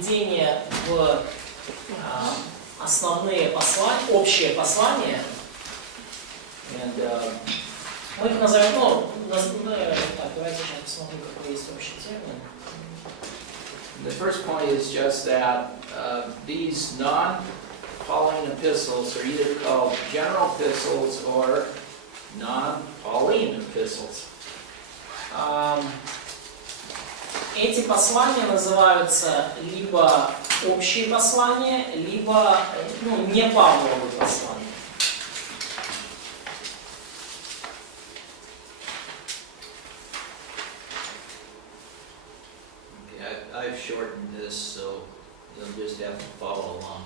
введение в основные послания, общее послание. Мы их назовем, так, давайте сейчас посмотрим, какой есть общий термин. The first point is just that these non-Pauline epistles are either called general epistles or non-Pauline epistles. Эти послания называются либо общие послания, либо не Павловые послания. I've shortened this, so you'll just have to follow along.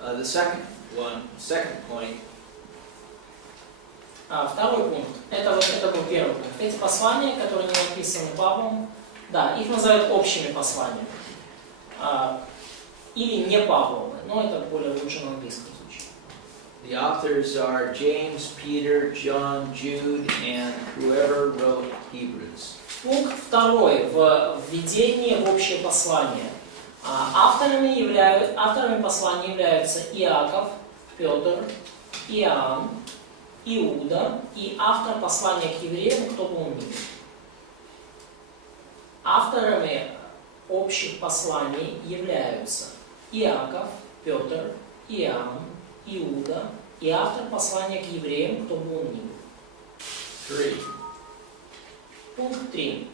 The second point. Второй пункт. Это был первый пункт. Эти послания, которые не написаны Павлом, да, их называют общими посланиями. Или не Павловые, но это более лучше на английском звучит. The authors are James, Peter, John, Jude, and whoever wrote Hebrews. Пункт второй в введении в общее послание. Авторами послания являются Иаков, Петр, Иоанн, Иуда и автор послания к евреям, кто бы он ни был. Авторами общих посланий являются Иаков, Петр, Иоанн, Иуда и автор послания к евреям, кто бы он ни был. Пункт 3.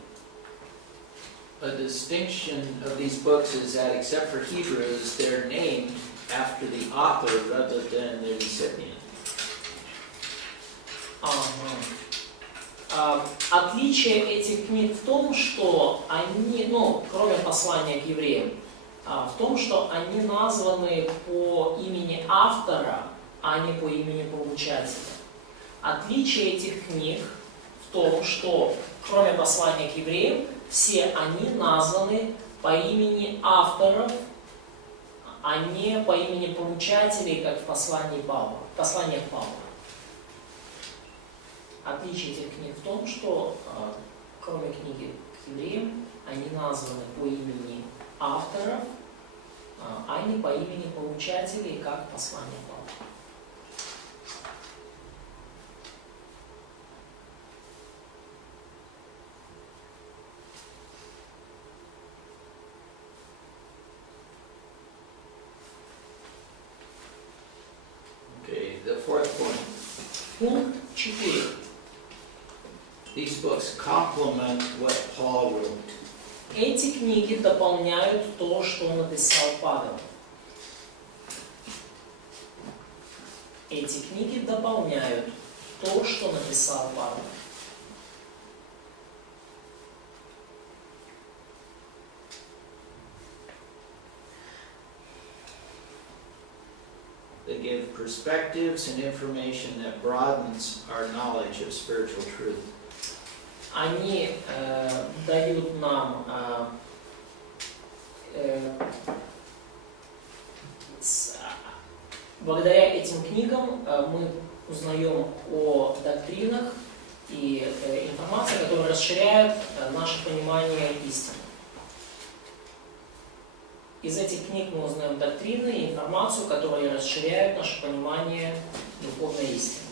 A distinction of these books is that, except for Hebrews, they're named after the author rather than the recipient. Отличие этих книг в том, что они, кроме послания к евреям, в том, что они названы по имени автора, а не по имени получателя. Отличие этих книг в том, что кроме послания к евреям, все они названы по имени авторов, а не по имени получателей, как в посланиях Павла. Отличие этих книг в том, что кроме книги к евреям, они названы по имени авторов, а не по имени получателей, как послание Павла. The fourth point. Пункт 4. These books complement what Paul wrote. Эти книги дополняют то, что написал Павел. Эти книги дополняют то, что написал Павел. They give perspectives and information that broadens our knowledge of spiritual truth. Они дают нам благодаря этим книгам мы узнаем о доктринах и информации, которые расширяют наше понимание истины. Из этих книг мы узнаем доктрины и информацию, которые расширяют наше понимание духовной истины.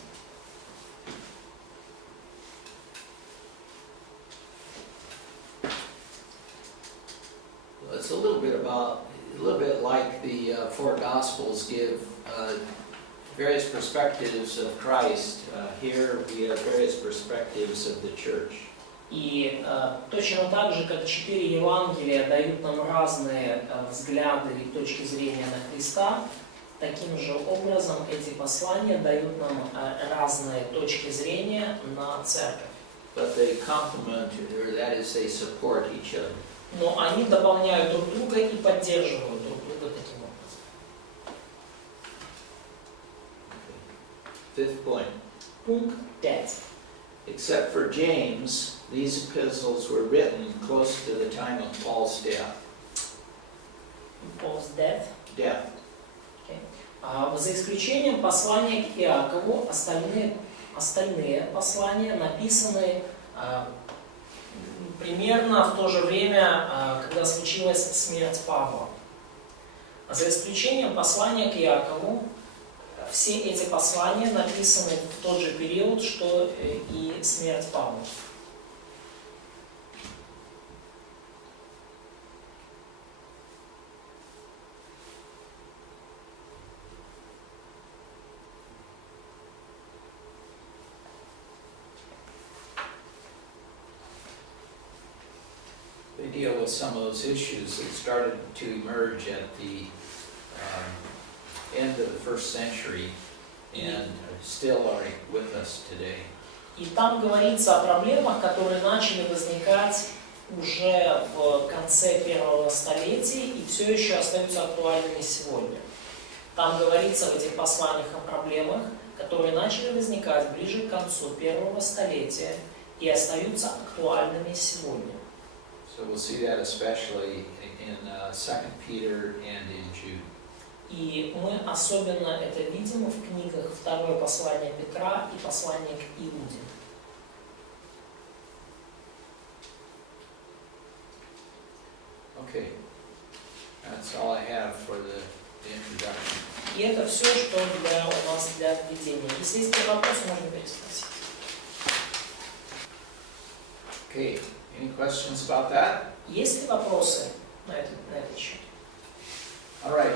It's a little bit like the four Gospels give various perspectives of Christ. Here we have various perspectives of the church. И точно так же, как 4 Евангелия дают нам разные взгляды и точки зрения на Христа, таким же образом эти послания дают нам разные точки зрения на церковь. But they complement, or that is, they support each other. Но они дополняют друг друга и поддерживают друг друга таким образом. Fifth point. Пункт 5. Except for James, these epistles were written close to the time of Paul's death. Paul's death. Death. Okay. За исключением послания к Иакову, остальные послания написаны примерно в то же время, когда случилась смерть Павла. За исключением послания к Иакову, все эти послания написаны в тот же период, что и смерть Павла. They deal with some of those issues that started to emerge at the end of the first century and still are with us today. И там говорится о проблемах, которые начали возникать уже в конце первого столетия и все еще остаются актуальными сегодня. Там говорится в этих посланиях о проблемах, которые начали возникать ближе к концу первого столетия и остаются актуальными сегодня. So we'll see that especially in 2 Peter and in Jude. И мы особенно это видим в книгах второе послание Петра и послание к Иуде. Okay, that's all I have for the introduction. И это все, что у нас для введения. Если есть вопросы, можно переспросить. Okay, any questions about that? Есть ли вопросы на этот счет? All right.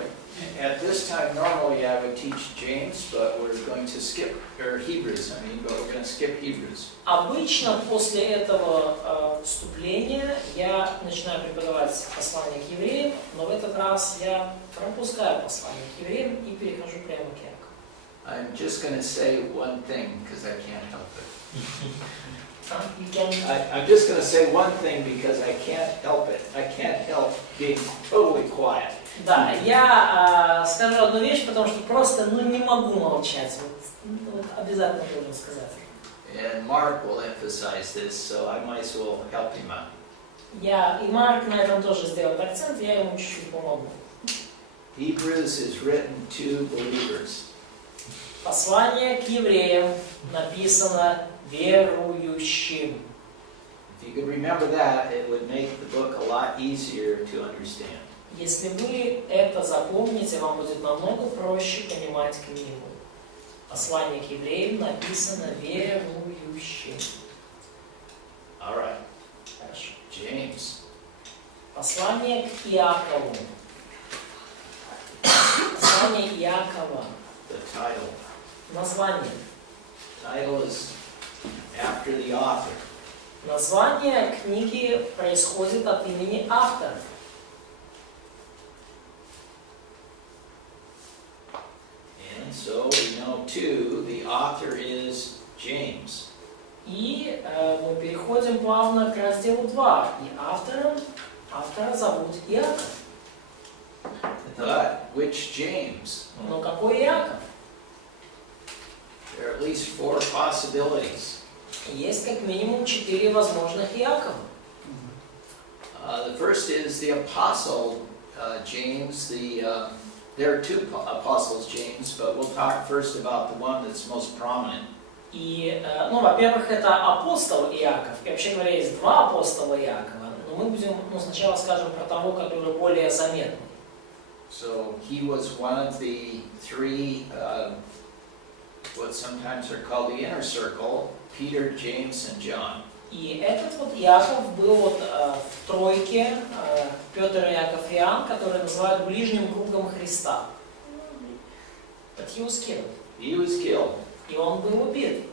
At this time, normally I would teach James, but we're going to skip, or Hebrews, but we're going to skip Hebrews. Обычно после этого вступления я начинаю преподавать послание к евреям, но в этот раз я пропускаю послание к евреям и перехожу прямо к Иакову. I'm just going to say one thing because I can't help it. I'm just going to say one thing because I can't help it. I can't help being totally quiet. Да, я скажу одну вещь, потому что просто не могу молчать. Вот обязательно должен сказать. And Mark will emphasize this, so I might as well help him out. И Марк на этом тоже сделает акцент, я ему чуть-чуть помогу. Hebrews is written to believers. Послание к евреям написано верующим. If you could remember that, it would make the book a lot easier to understand. Если вы это запомните, вам будет намного проще понимать книгу. Послание к евреям написано верующим. All right. Хорошо. James. Послание к Иакову. Послание Иакова. The title. Название. Title is after the author. Название книги происходит от имени автора. And so we know too, the author is James. И мы переходим плавно к разделу 2. И автора зовут Иаков. But which James? Но какой Иаков? There are at least 4 possibilities. Есть как минимум 4 возможных Иакова. The first is the apostle James. There are 2 apostles James, but we'll talk first about the one that's most prominent. И, во-первых, это апостол Иаков. И вообще говоря, есть 2 апостола Иакова. Но мы будем, сначала скажем про того, который более заметный. So he was one of the 3, what sometimes are called the inner circle, Peter, James, and John. И этот вот Иаков был в тройке Петр, Иаков и Иоанн, которые называют ближним кругом Христа. But he was killed. He was killed. И он был убит.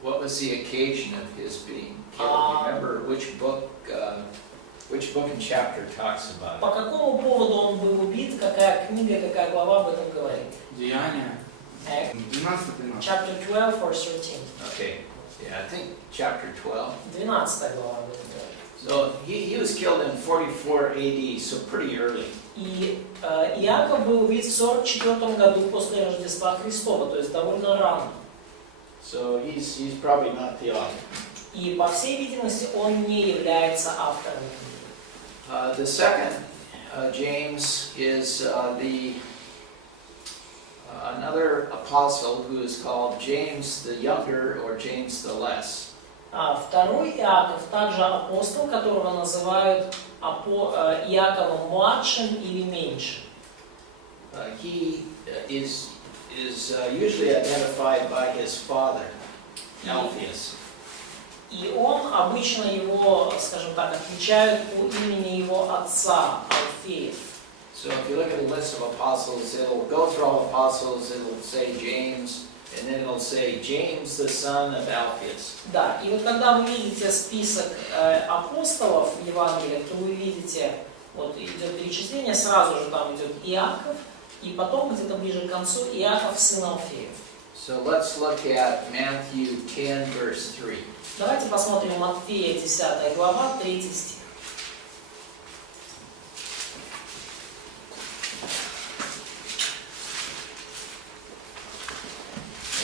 What was the occasion of his being killed? Remember which book and chapter talks about it? По какому поводу он был убит, какая книга, какая глава об этом говорит? Деяния. 12. Chapter 12 or 13. Okay, yeah, I think chapter 12. 12 глава об этом говорит. So he was killed in 44 AD, so pretty early. И Иаков был убит в 44 году после Рождества Христова, то есть довольно рано. So he's probably not the author. И по всей видимости он не является автором книги. The second James is another apostle who is called James the Younger or James the Less. Второй Иаков также апостол, которого называют Иаковом младшим или меньшим. He is usually identified by his father, Alphaeus. И он обычно его, скажем так, отличают по имени его отца, Алфеев. So if you look at a list of apostles, it'll go through all apostles, it'll say James, and then it'll say James, the son of Alphaeus. Да, и вот когда вы видите список апостолов в Евангелиях, то вы видите, вот идет перечисление, сразу же там идет Иаков, и потом где-то ближе к концу Иаков, сын Алфеев. So let's look at Matthew 10, verse 3. Давайте посмотрим Матфея 10 глава, 3 стих.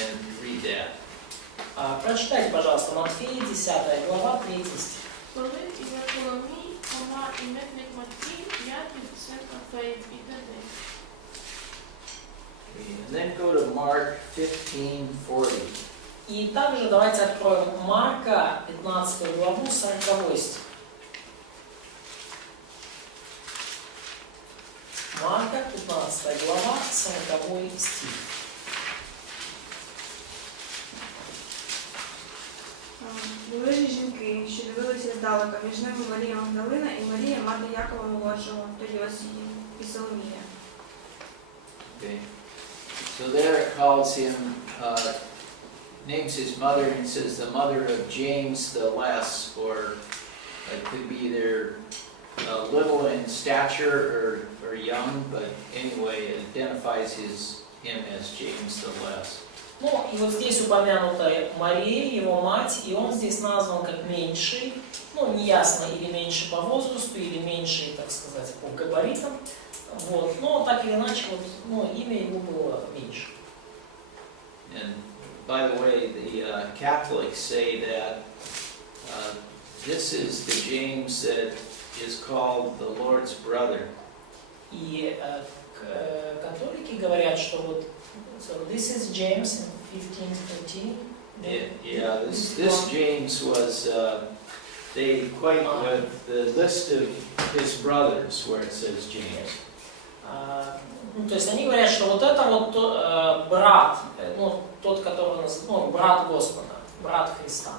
And read that. Прочитайте, пожалуйста, Матфея 10 глава, 3 стих. Коли і Варфоломій, Фома і митник Матвій, Яків, син Алфеїв і Тадей. And then go to Mark 15:40. И также давайте откроем Марка 15 главу, 40 стих. Марка 15 глава, 40 стих. Були ж жінки, що дивилися здалека, між ними Марія Магдалина і Марія, мати Якова молодшого, та Йосії і Соломія. Okay. So there it calls him, names his mother and says the mother of James the Less, or it could be either little in stature or young, but anyway, it identifies him as James the Less. Ну, и вот здесь упомянута Мария, его мать, и он здесь назван как меньший, ну, неясно, или меньше по возрасту, или меньший, так сказать, по габаритам. Вот. Но так или иначе, вот, ну, имя его было меньше. And by the way, the Catholics say that this is the James that is called the Lord's brother. И католики говорят, что вот so this is James in 1513. Yeah, this James was, they equate with the list of his brothers where it says James. Ну, то есть они говорят, что вот это вот брат, ну, тот, который, ну, брат Господа, брат Христа,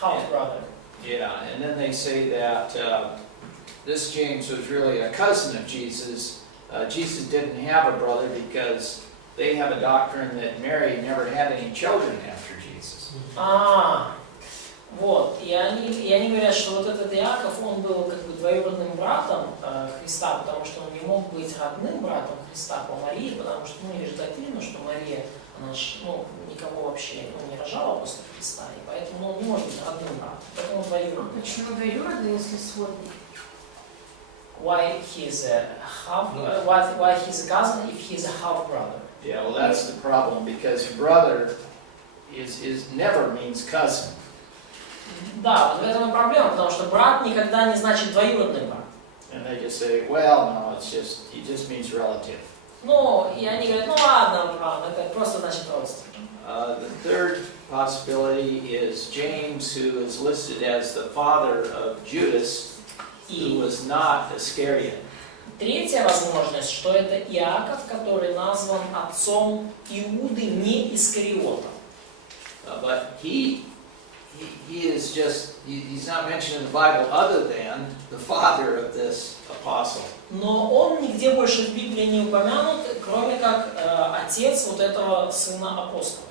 half brother. Yeah, and then they say that this James was really a cousin of Jesus. Jesus didn't have a brother because they have a doctrine that Mary never had any children after Jesus. Вот, и они говорят, что вот этот Иаков, он был как бы двоюродным братом Христа, потому что он не мог быть родным братом Христа по Марии, потому что, ну, результативно, что Мария, она ж, ну, никого вообще, ну, не рожала после Христа, и поэтому он не может быть родным братом, поэтому он двоюродный. Почему двоюродный, если сводный? Why he's a why he's a cousin if he's a half brother? Yeah, well, that's the problem because brother is never means cousin. Да, вот в этом и проблема, потому что брат никогда не значит двоюродный брат. And they just say, well, no, he just means relative. Ну, и они говорят, ну ладно, брат, это просто значит родственник. The third possibility is James, who is listed as the father of Judas, who was not Iscariot. Третья возможность, что это Иаков, который назван отцом Иуды, не Искариота. But he is just, he's not mentioned in the Bible other than the father of this apostle. Но он нигде больше в Библии не упомянут, кроме как отец вот этого сына апостола.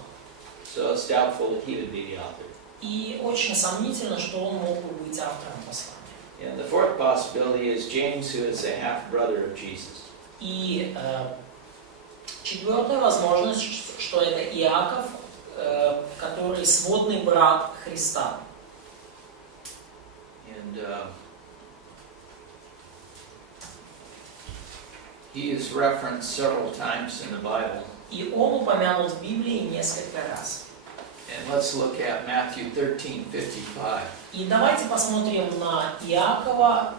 So it's doubtful that he would be the author. И очень сомнительно, что он мог бы быть автором послания. And the fourth possibility is James, who is the half-brother of Jesus. И четвертая возможность, что это Иаков, который сводный брат Христа. And he is referenced several times in the Bible. И он упомянут в Библии несколько раз. And let's look at Matthew 13:55. И давайте посмотрим на Иакова,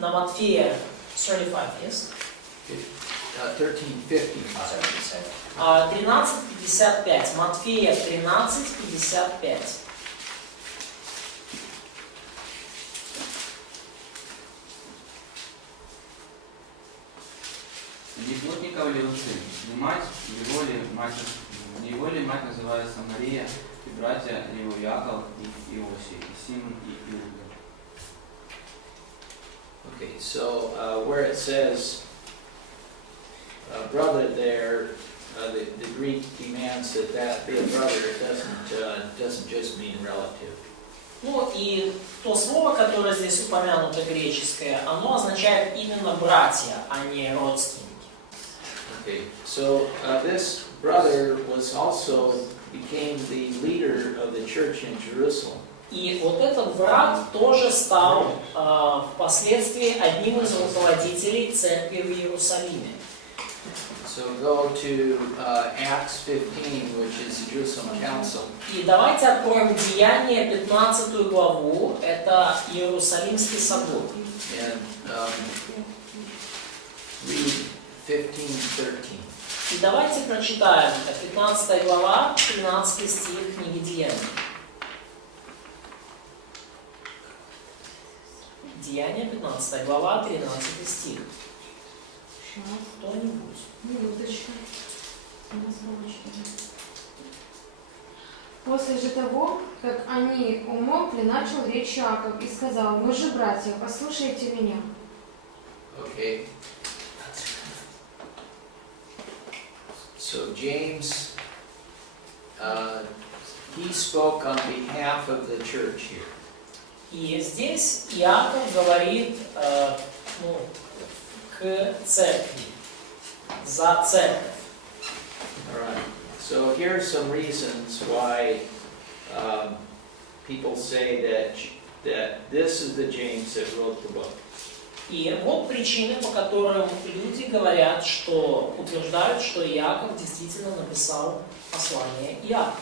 на Матфея 35, yes? 13:55. 13:55. Матфея 13:55. Не плотников ли он сын? Не мать, не его ли мать называется Мария, и братья его Яков и Иосиф, и Симон и Иуда? Okay, so where it says brother there, the Greek demands that be a brother. It doesn't just mean relative. Ну и то слово, которое здесь упомянуто, греческое, оно означает именно братья, а не родственники. Okay, so this brother was also became the leader of the church in Jerusalem. И вот этот брат тоже стал впоследствии одним из руководителей церкви в Иерусалиме. So go to Acts 15, which is the Jerusalem Council. И давайте откроем Деяния 15 главу, это Иерусалимский собор. And read 15:13. И давайте прочитаем 15 глава, 13 стих книги Деяний. Деяния 15 глава, 13 стих. Кто-нибудь? Минуточку. После же того, как они умолкли, начал речь Иаков и сказал: «Мы же братья, послушайте меня». Okay. So James, he spoke on behalf of the church here. И здесь Иаков говорит к церкви, за церковь. All right. So here are some reasons why people say that this is the James that wrote the book. И вот причины, по которым люди говорят, что утверждают, что Иаков действительно написал послание Иакова.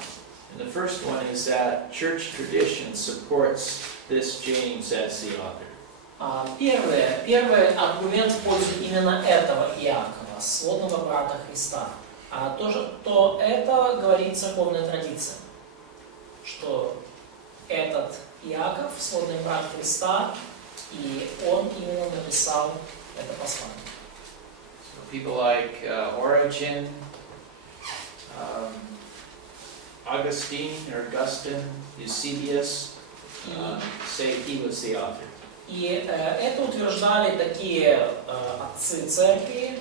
And the first one is that church tradition supports this James as the author. Первый аргумент в пользу именно этого Иакова, сводного брата Христа. То это говорит церковная традиция, что этот Иаков, сводный брат Христа, и он именно написал это послание. So people like Origen, Augustine, Eusebius say he was the author. И это утверждали такие отцы церкви,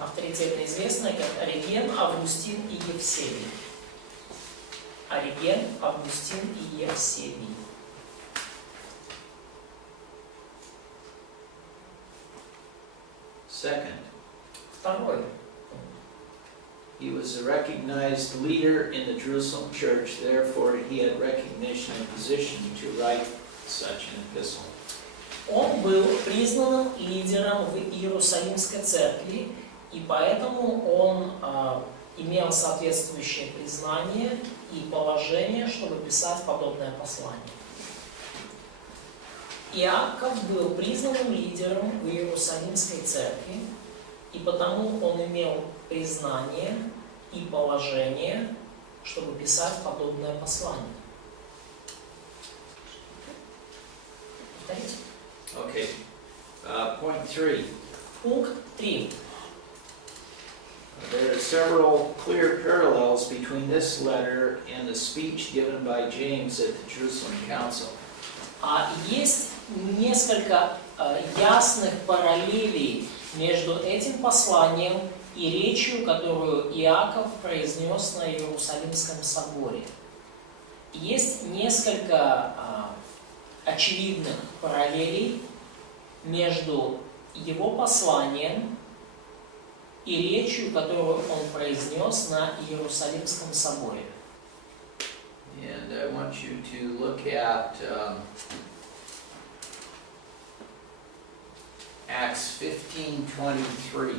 авторитетно известные, как Ориген, Августин и Евсевий. Ориген, Августин и Евсевий. Second, Второй. he was a recognized leader in the Jerusalem church, therefore he had recognition and position to write such an epistle. Он был признанным лидером в Иерусалимской церкви, и поэтому он имел соответствующее признание и положение, чтобы писать подобное послание. Иаков был признанным лидером в Иерусалимской церкви, и потому он имел признание и положение, чтобы писать подобное послание. Повторите. Okay, point 3. Пункт 3. There are several clear parallels between this letter and the speech given by James at the Jerusalem Council. Есть несколько ясных параллелей между этим посланием и речью, которую Иаков произнес на Иерусалимском соборе. Есть несколько очевидных параллелей между его посланием и речью, которую он произнес на Иерусалимском соборе. And I want you to look at Acts 15:23.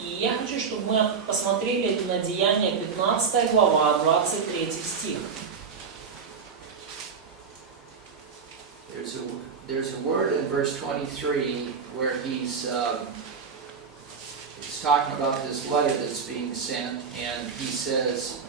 И я хочу, чтобы мы посмотрели на Деяния 15 глава, 23 стих. There's a word in verse 23 where he's he's talking about this letter that's being sent, and he says,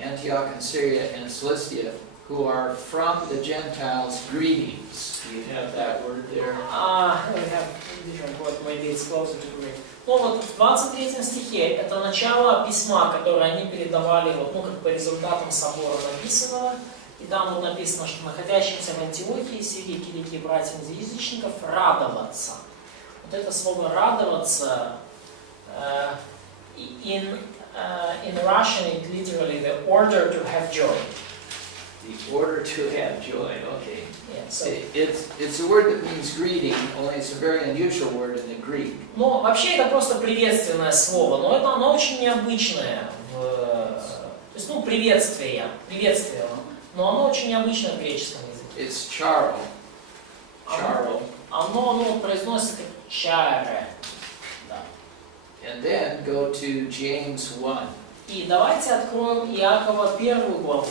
Antioch and Syria and Cilicia, who are from the Gentiles, greetings. Do you have that word there? We have different word, maybe it's closer to Greek. Ну вот в 23 стихе это начало письма, которое они передавали, вот, ну как по результатам собора написанного. И там вот написано, что находящимся в Антиохии, Сирии, Киликии, братьям язычников радоваться. Вот это слово радоваться in Russian it literally the order to have joy. The order to have joy, okay. Yeah, so. It's a word that means greeting, only it's a very unusual word in the Greek. Ну, вообще это просто приветственное слово, но это оно очень необычное. То есть, ну, приветствие, но оно очень необычное в греческом языке. It's charo. Оно произносится как чаре. Да. And then go to James 1. И давайте откроем Иакова 1 главу.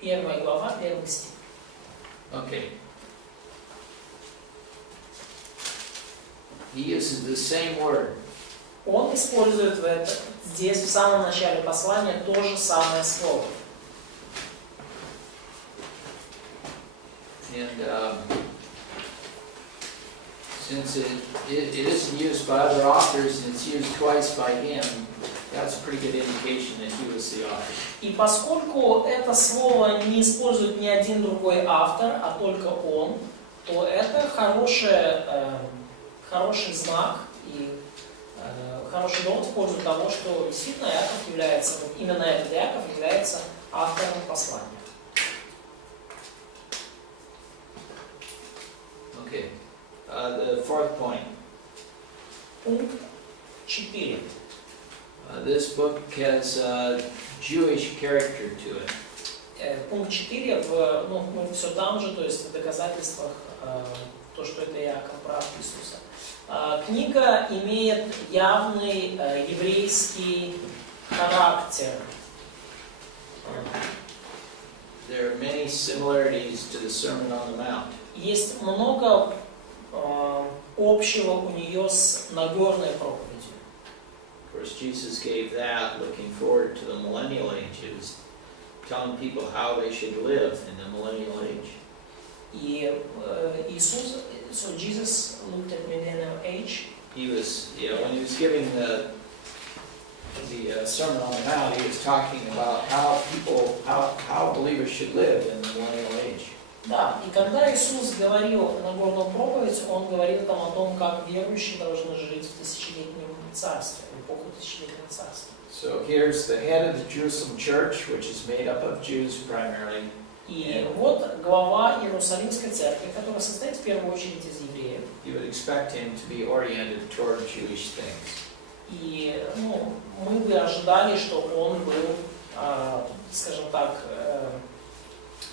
Первая глава, 1 стих. Okay. He uses the same word. Он использует здесь, в самом начале послания, то же самое слово. And since it isn't used by other authors and it's used twice by him, that's a pretty good indication that he was the author. И поскольку это слово не использует ни один другой автор, а только он, то это хороший знак и хороший довод в пользу того, что действительно Иаков является, вот именно этот Иаков является автором послания. Okay. The fourth point. Пункт 4. This book has a Jewish character to it. Пункт 4 все там же, то есть в доказательствах то, что это Иаков, прав Иисуса. Книга имеет явный еврейский характер. There are many similarities to the Sermon on the Mount. Есть много общего у нее с Нагорной проповедью. Of course, Jesus gave that looking forward to the millennial age. He was telling people how they should live in the millennial age. И Иисус, so Jesus looked at millennial age. He was, when he was giving the Sermon on the Mount, he was talking about how believers should live in the millennial age. Да, и когда Иисус говорил Нагорную проповедь, Он говорил там о том, как верующие должны жить в тысячелетнем царстве, в эпоху тысячелетнего царства. So here's the head of the Jerusalem church, which is made up of Jews primarily. И вот глава Иерусалимской церкви, которая состоит в первую очередь из евреев. You would expect him to be oriented toward Jewish things. И мы бы ожидали, что он был, скажем так,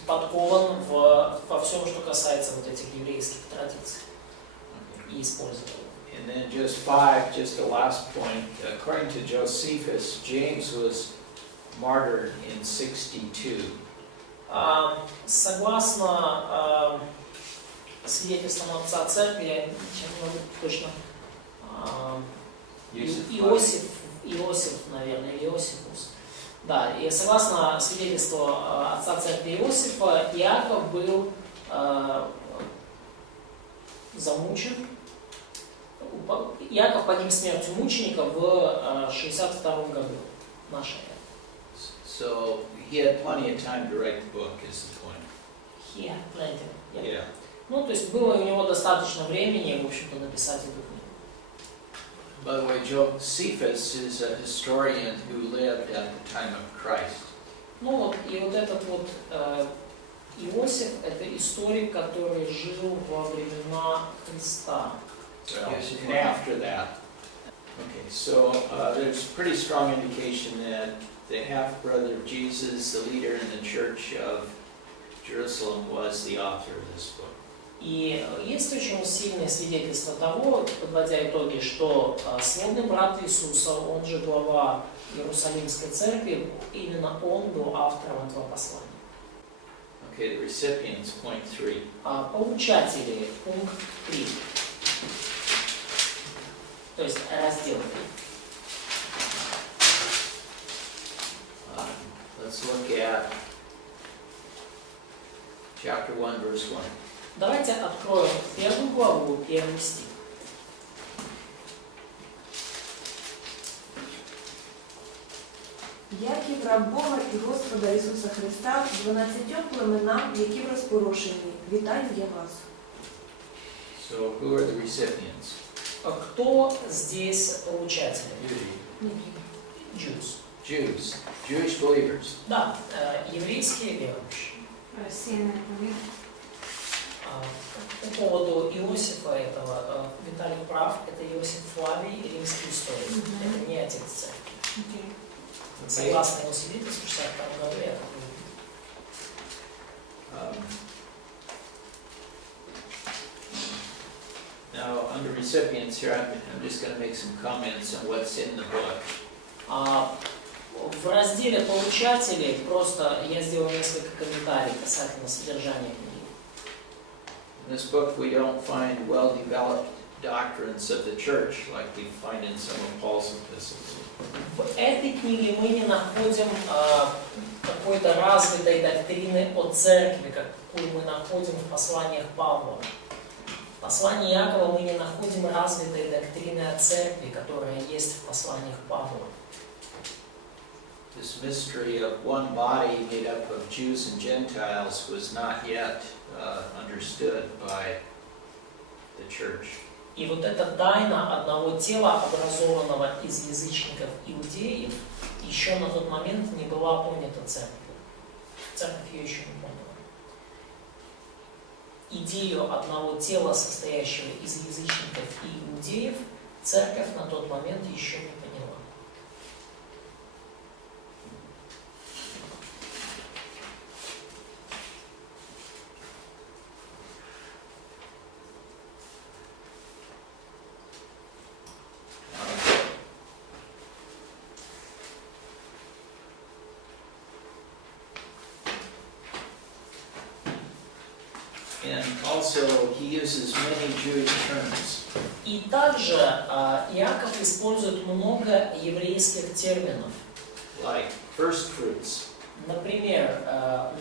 подкован во всем, что касается вот этих еврейских традиций и использовал. And then just the last point, according to Josephus, James was martyred in 62. Согласно свидетельствам отца церкви, я сейчас не могу точно, Иосиф, наверное, или Иосифус. Да, и согласно свидетельству отца церкви Иосифа, Иаков был замучен. Иаков погиб смертью мученика в 62 году нашей эры. So he had plenty of time to write the book, is the point. He had plenty. Yeah. Ну, то есть было у него достаточно времени, в общем-то, написать эту книгу. By the way, Josephus is a historian who lived at the time of Christ. Ну вот, и вот этот вот Иосиф, это историк, который жил во времена Христа. So, and after that. Okay, so there's pretty strong indication that the half-brother of Jesus, the leader in the church of Jerusalem, was the author of this book. И есть очень сильное свидетельство того, подводя итоги, что сводный брат Иисуса, он же глава Иерусалимской церкви, именно он был автором этого послания. Okay, the recipients, point 3. Получатели, пункт 3. То есть раздел 3. Let's look at chapter 1, verse 1. Давайте откроем первую главу, первый стих. Як раб Бога і Господа Ісуса Христа, 12 племенам, які в розпорошенні, вітаю я вас. So, who are the recipients? Кто здесь получатели? Jews. Jews, Jewish believers. Да, еврейские верующие. По поводу Иосифа этого, Виталий прав, это Иосиф Флавий, римский историк. Это не отец церкви. Согласно его свидетельству, в 62 году я такой. Now, under recipients here, I'm just going to make some comments on what's in the book. В разделе получателей просто я сделал несколько комментариев касательно содержания книги. In this book, we don't find well-developed doctrines of the church like we find in some of Paul's epistles. В этой книге мы не находим какой-то развитой доктрины о церкви, какую мы находим в посланиях Павла. В послании Иакова мы не находим развитой доктрины о церкви, которая есть в посланиях Павла. This mystery of one body made up of Jews and Gentiles was not yet understood by the church. И вот эта тайна одного тела, образованного из язычников иудеев, еще на тот момент не была понята церковью. Церковь ее еще не поняла. Идею одного тела, состоящего из язычников и иудеев, церковь на тот момент еще не поняла. And also, he uses many Jewish terms. И также Иаков использует много еврейских терминов. Like first fruits, Например,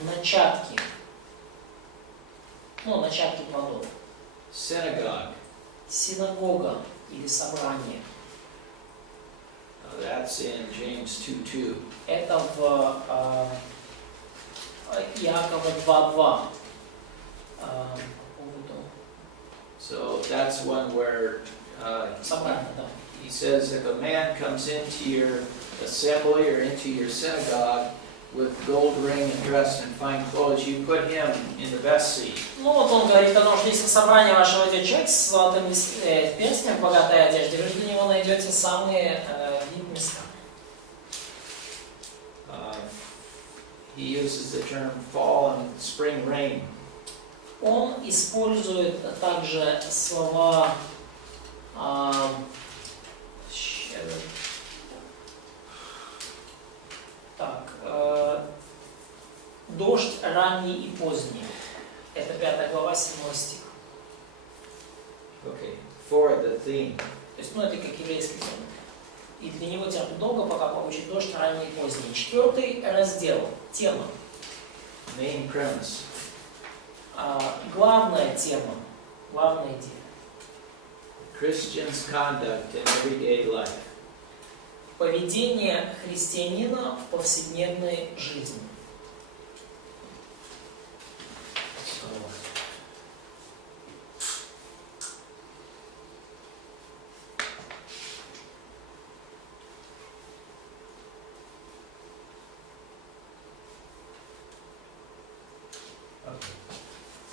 начатки. Начатки плодов. synagogue, Синагога или собрание. that's in James 2:2. Это в Иакова 2:2. So that's one where Собрание, да. he says if a man comes into your assembly or into your synagogue with gold ring and dressed in fine clothes, you put him in the best seat. Он говорит о том, что если в собрание вашего идет человек с золотым перстнем в богатой одежде, вы для него найдете самые видные места. He uses the term fall and spring rain. Он использует также слова дождь ранний и поздний. Это 5 глава, 7 стих. Okay, for the theme. То есть, это как еврейский термин. И для него терпит долго, пока получит дождь ранний и поздний. 4 раздел. Тема. Main premise. Главная тема. Главная идея. Christian's conduct in everyday life. Поведение христианина в повседневной жизни.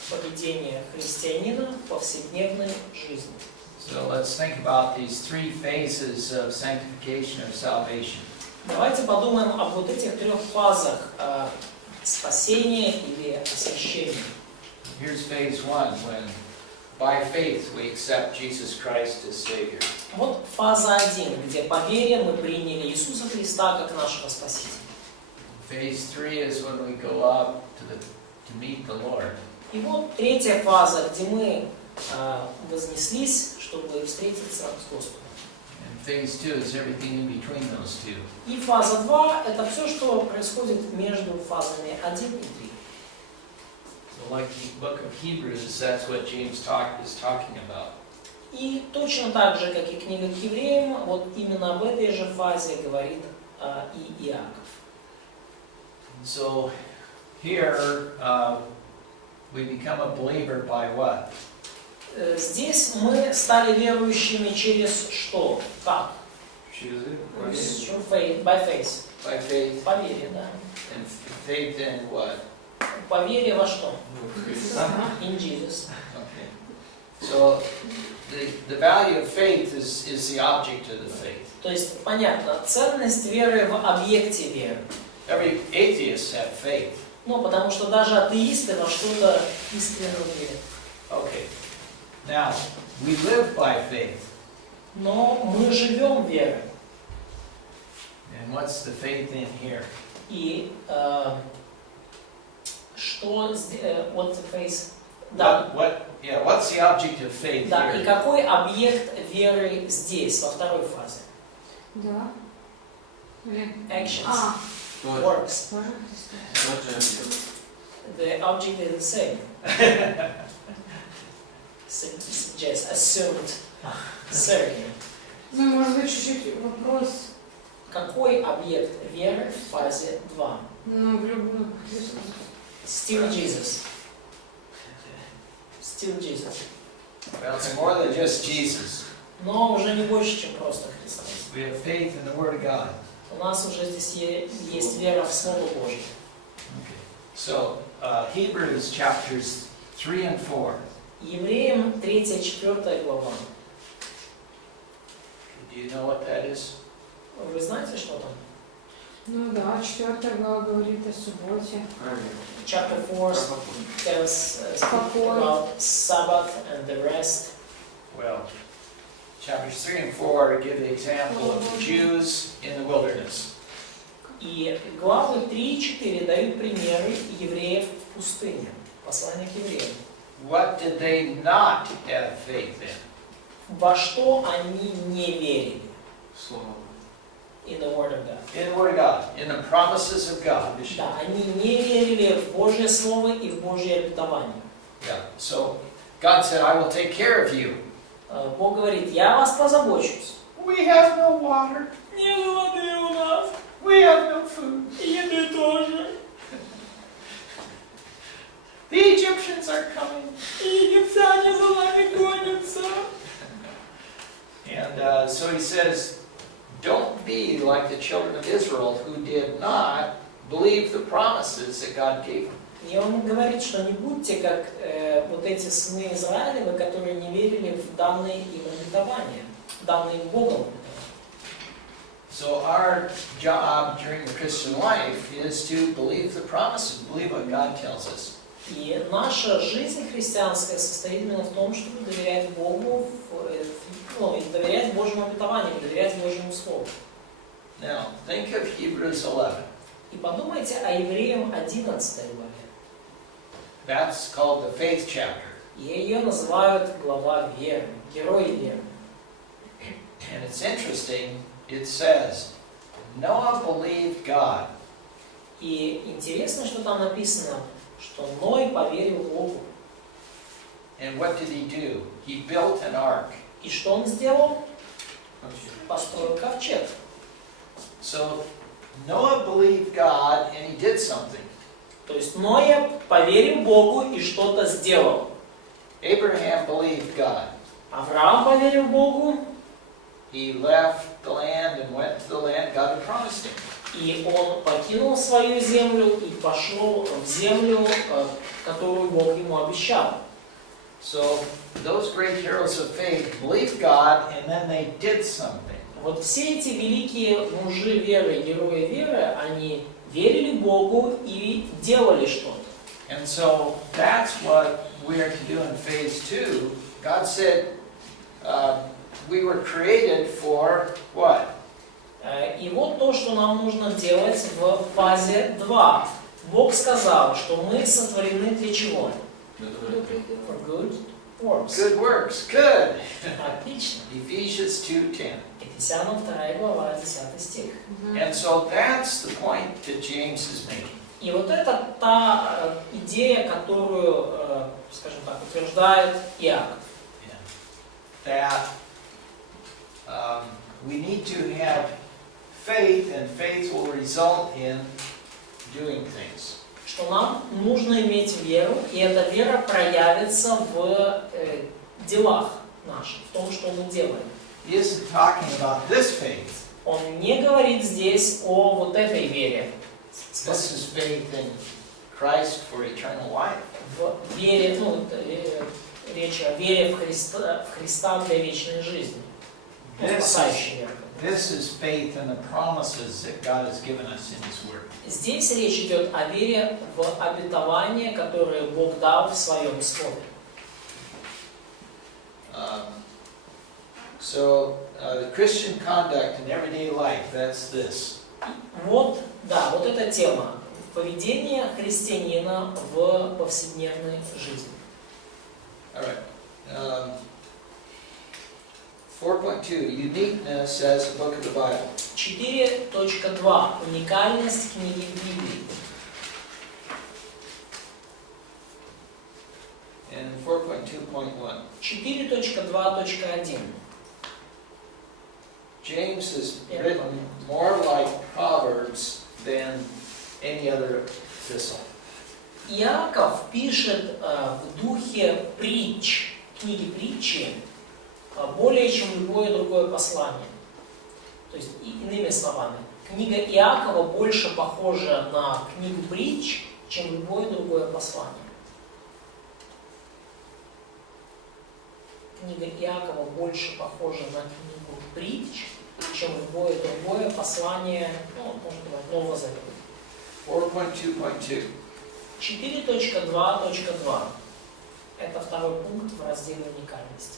Поведение христианина в повседневной жизни. So let's think about these 3 phases of sanctification or salvation. Давайте подумаем об вот этих 3 фазах спасения или освящения. here's phase one, when by faith we accept Jesus Christ as Savior. Вот фаза 1, где по вере мы приняли Иисуса Христа как нашего Спасителя. Phase 3 is when we go up to meet the Lord. И вот третья фаза, где мы вознеслись, чтобы встретиться с Господом. And phase 2 is everything in between those two. И фаза 2 – это все, что происходит между фазами 1 и 3. So like the book of Hebrews, that's what James is talking about. И точно так же, как и книга к Евреям, вот именно об этой же фазе говорит и Иаков. So here we become a believer by what? Здесь мы стали верующими через что? Как? Через By faith. By faith. По вере, да. And faith in what? По вере во что? Христа. In Jesus. Okay. So the value of faith is the object of the faith. То есть, понятно, ценность веры в объекте веры. Every atheist have faith. Ну, потому что даже атеисты во что-то искренне верят. Okay. Now, we live by faith. Но мы живем верой. And what's the faith in here? И что what's the face? Да. What's the object of faith Да. И here? какой объект веры здесь, во второй фазе? Да. Actions. Тот Works. Тоже Христос. же The object is the same. Suggest, assumed, certain. Ну, может быть, чуть-чуть вопрос. Какой объект веры в фазе 2? Ну, в любом. Still Jesus. Still Jesus. Well, it's more than just Jesus. Но уже не больше, чем просто Христос. We have faith in the Word of God. У нас уже здесь есть вера в Слово Божье. Okay. So, Hebrews chapters 3 and 4. Евреям 3-4 глава. Do you know what that is? Вы знаете, что там? Ну да, 4 глава говорит о субботе. правильно. Chapter 4 tells about Sabbath and the rest. Well, chapters 3 and 4 give the example of the Jews in the wilderness. И главы 3 и 4 дают примеры евреев в пустыне. Послание к евреям. What did they not have faith in? Во что они не верили? Слово. In the Word of God. In the Word of God, in the promises of God. Да, они не верили в Божье Слово и в Божье обетование. Yeah. So God said, "I will take care of you." Бог говорит, я вас позабочусь. We have no water. Нет воды у нас, We have no food. и еды тоже. The Egyptians are coming. И египтяне за нами гонятся. And so he says, don't be like the children of Israel who did not believe the promises that God gave them. И он говорит, что не будьте как вот эти сыны Израилевы, которые не верили в данные им обетования, данные им Богом. So our job during the Christian life is to believe the promises, believe what God tells us. И наша жизнь христианская состоит именно в том, чтобы доверять Богу, доверять Божьему обетованию, доверять Божьему Слову. Now, think of Hebrews 11. И подумайте о Евреям 11 главе. That's called the faith chapter. И ее называют глава веры, герой веры. And it's interesting, it says, Noah believed God. И интересно, что там написано, что Ной поверил Богу. And what did he do? He built an ark. И что он сделал? Построил ковчег. So Noah believed God and he did something. То есть Ноя поверил Богу и что-то сделал. Abraham believed God. Авраам поверил Богу. He left the land and went to the land God had promised him. И он покинул свою землю и пошел в землю, которую Бог ему обещал. So those great heroes of faith believed God and then they did something. Вот все эти великие мужи веры, герои веры, они верили Богу и делали что-то. And so that's what we are to do in phase 2. God said we were created for what? И вот то, что нам нужно делать в фазе 2. Бог сказал, что мы сотворены для чего? For good works. Good works. Good. Отлично. Ephesians 2:10. Ефесянам 2 глава, 10 стих. And so that's the point that James is making. И вот это та идея, которую, скажем так, утверждает Иаков. That we need to have faith, and faith will result in doing things. Что нам нужно иметь веру, и эта вера проявится в делах наших, в том, что мы делаем. He isn't talking about this faith. Он не говорит здесь о вот этой вере. This is faith in Christ for eternal life. В вере, речь о вере в Христа для вечной жизни. Спасающей веры. This is faith in the promises that God has given us in His Word. Здесь речь идет о вере в обетование, которое Бог дал в Своем Слове. So the Christian conduct in everyday life, that's this. Вот эта тема. Поведение христианина в повседневной жизни. All right. 4.2. Uniqueness as a book of the Bible. 4.2. Уникальность книги Библии. And 4.2.1. 4.2.1. James is written more like Proverbs than any other epistle. Иаков пишет в духе притч, книги притчи, более чем любое другое послание. То есть, иными словами, книга Иакова больше похожа на книгу притч, чем любое другое послание. Книга Иакова больше похожа на книгу притч, чем любое другое послание, можно говорить, Нового Завета. 4.2.2. 4.2.2. Это второй пункт в разделе уникальности.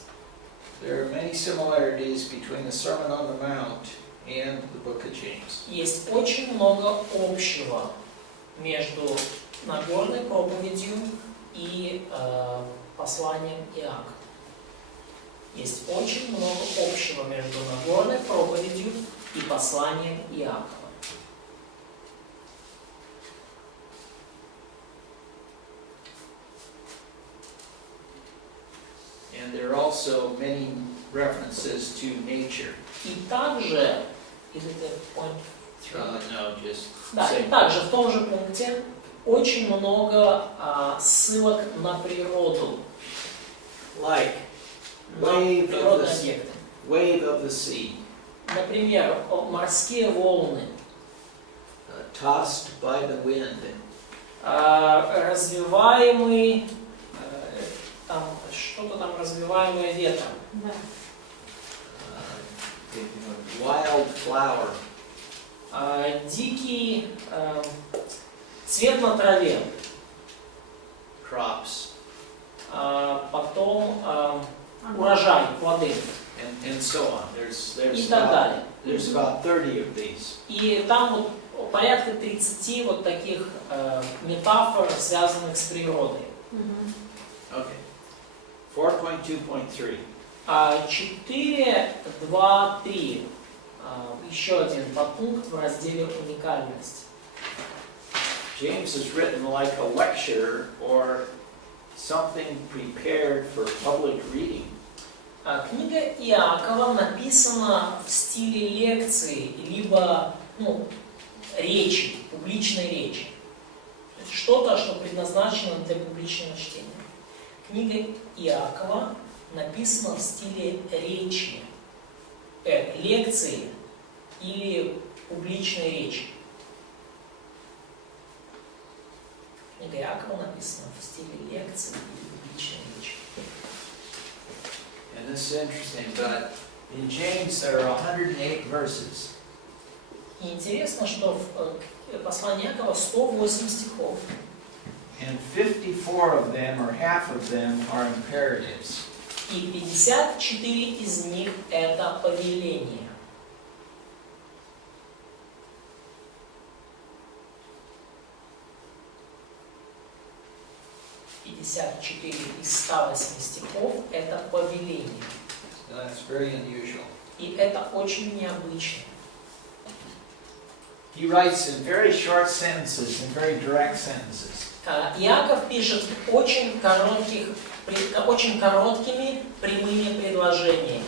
There are many similarities between the Sermon on the Mount and the book of James. Есть очень много общего между Нагорной проповедью и посланием Иакова. Есть очень много общего между Нагорной проповедью и посланием Иакова. And there are also many references to nature. И также, и также в том же пункте очень много ссылок на природу. Like Wave of the sea. Например, морские волны, Tossed by the wind. развиваемый, что-то там развиваемое ветром. Да. Wild flower. Дикий цвет на траве. Crops. Потом урожай, плоды. And so on. И так далее. There's about 30 of these. И там вот порядка 30 вот таких метафор, связанных с природой. Okay. 4.2.3. 4.2.3. Еще один подпункт в разделе уникальность. James is written like a lecture or something prepared for public reading. Книга Иакова написана в стиле лекции, либо речи, публичной речи. Что-то, что предназначено для публичного чтения. Книга Иакова написана в стиле речи, лекции или публичной речи. Книга Иакова написана в стиле лекции или публичной речи. And this is interesting, but in James there are 108 verses. И интересно, что в послании Иакова 108 стихов. and 54 of them, or half of them, are imperatives. И 54 из них это повеление. из 108 стихов это повеление. So that's very unusual. И это очень необычно. He writes in very short sentences and very direct sentences. Иаков пишет очень короткими прямыми предложениями.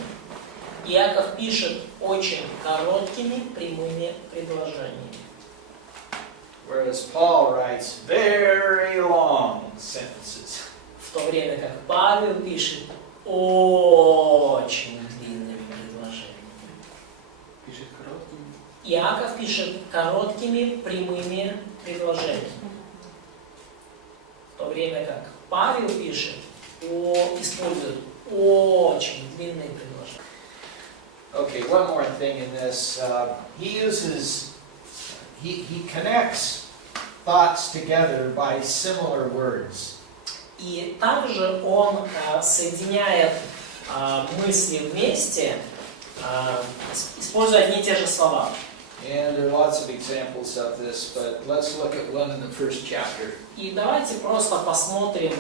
Иаков пишет очень короткими прямыми предложениями. Whereas Paul writes very long sentences. В то время как Павел пишет очень длинными предложениями. Пишет короткими. Иаков пишет короткими прямыми предложениями. В то время как Павел пишет, использует очень длинные предложения. Okay, one more thing in this. He connects thoughts together by similar words. И также он соединяет мысли вместе, используя одни и те же слова. And there are lots of examples of this, but let's look at one in the first chapter. И давайте просто посмотрим,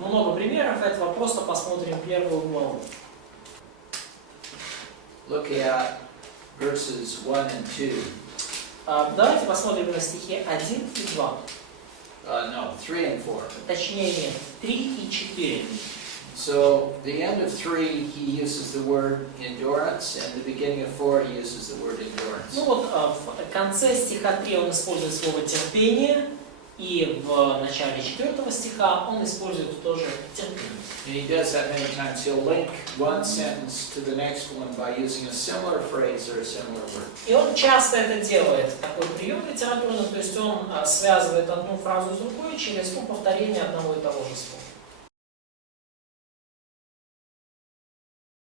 много примеров этого, просто посмотрим первую главу. Look at verses 1 and 2. Давайте посмотрим на стихи 1 и 2. No, 3 and 4. Точнее, 3 и 4. So, the end of 3, he uses the word endurance, and the beginning of 4, he uses the word endurance. Ну вот в конце стиха 3 он использует слово терпение, и в начале 4 стиха он использует тоже терпение. And he does that many times. He'll link one sentence to the next one by using a similar phrase or a similar word. И он часто это делает, такой прием литературный, то есть он связывает одну фразу с другой через повторение одного и того же слова.